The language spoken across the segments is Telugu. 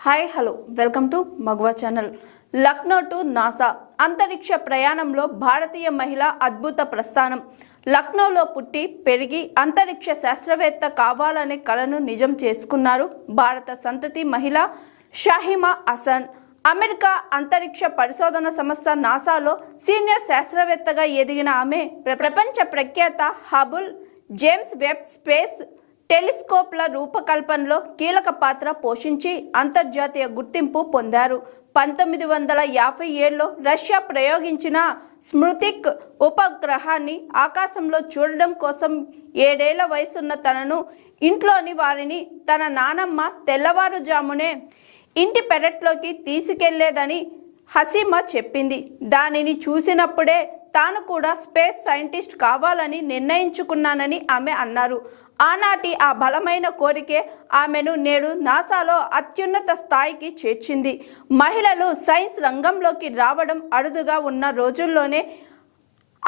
Hi hello. వెల్కమ్ టు మగవా ఛానల్. లక్నో టు నాసా అంతరిక్ష ప్రయాణంలో భారతీయ మహిళ అద్భుత ప్రస్థానం. లక్నోలో పుట్టి పెరిగి అంతరిక్ష శాస్త్రవేత్త కావాలనే కలను నిజం చేసుకున్నారు భారత సంతతి మహిళ షాహిమా అసన్ అమెరికా అంతరిక్ష పరిశోధన సంస్థ నాసాలో సీనియర్ శాస్త్రవేత్తగా ఎదిగిన ఆమె ప్ర- ప్రపంచ ప్రఖ్యాత హబుల్ జేమ్స్ వెబ్ స్పేస్ టెలిస్కోప్ల రూపకల్పనలో కీలక పాత్ర పోషించి అంతర్జాతీయ గుర్తింపు పొందారు. పంతొమ్మిది వందల యాభై ఏళ్ళలో రష్యా ప్రయోగించిన స్మృతిక్ ఉపగ్రహాన్ని ఆకాశంలో చూడడం కోసం ఏడేళ్ళ వయసున్న తనను ఇంట్లోని వారిని తన నానమ్మ తెల్లవారుజామునే ఇంటి పెరట్లోకి తీసుకెళ్ళేదని హసీమా చెప్పింది. దానిని చూసినప్పుడే తాను కూడా స్పేస్ సైంటిస్ట్ కావాలని నిర్ణయించుకున్నానని ఆమె అన్నారు. ఆనాటి ఆ బలమైన కోరికే ఆమెను నేడు నాసాలో అత్యున్నత స్థాయికి చేర్చింది. మహిళలు సైన్స్ రంగంలోకి రావడం అరుదుగా ఉన్న రోజుల్లోనే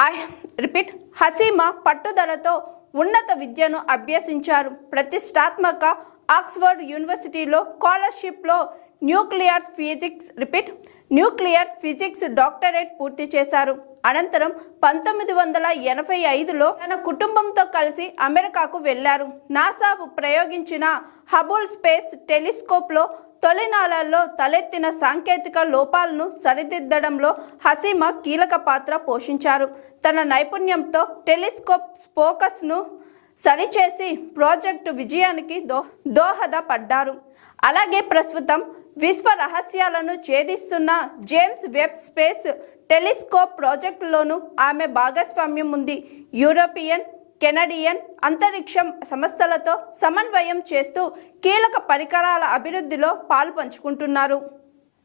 ఐ- రిపీట్ హసీమా పట్టుదలతో ఉన్నత విద్యను అభ్యసించారు. ప్రతిష్టాత్మక ఆక్స్ఫర్డ్ యూనివర్సిటీలో స్కాలర్షిప్లో nuclear physics repeat nuclear physics doctorate పూర్తి చేశారు. అనంతరం పంతొమ్మిది వందల ఎనభై ఐదులో తన కుటుంబంతో కలిసి అమెరికాకు వెళ్ళారు నాసా ప్రయోగించిన హబుల్ స్పేస్ టెలిస్కోప్లో తొలినాళ్ళలో తలెత్తిన సాంకేతిక లోపాలను సరిదిద్దడంలో హసీమా కీలక పాత్ర పోషించారు. తన నైపుణ్యంతో టెలిస్కోప్ ఫోకస్ను సరిచేసి ప్రాజెక్టు విజయానికి దో దోహదపడ్డారు అలాగే ప్రస్తుతం విశ్వ రహస్యాలను ఛేదిస్తున్న జేమ్స్ వెబ్ స్పేస్ టెలిస్కోప్ ప్రాజెక్టులోనూ ఆమె భాగస్వామ్యం ఉంది. యూరోపియన్ కెనడియన్ అంతరిక్ష సంస్థలతో సమన్వయం చేస్తూ కీలక పరికరాల అభివృద్ధిలో పాల్పంచుకుంటున్నారు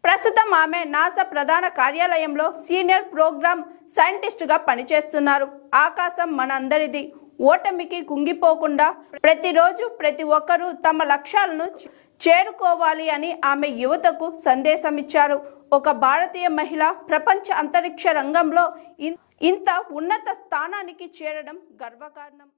ప్రస్తుతం ఆమె నాసా ప్రధాన కార్యాలయంలో సీనియర్ ప్రోగ్రామ్ సైంటిస్టుగా పనిచేస్తున్నారు. ఆకాశం మనందరిది. ఓటమికి కుంగిపోకుండా ప్రతిరోజు ప్రతి ఒక్కరూ తమ లక్ష్యాలను చేరుకోవాలి అని ఆమె యువతకు సందేశం ఇచ్చారు ఒక భారతీయ మహిళ ప్రపంచ అంతరిక్ష రంగంలో ఇన్- ఇంత ఉన్నత స్థానానికి చేరడం గర్వకారణం.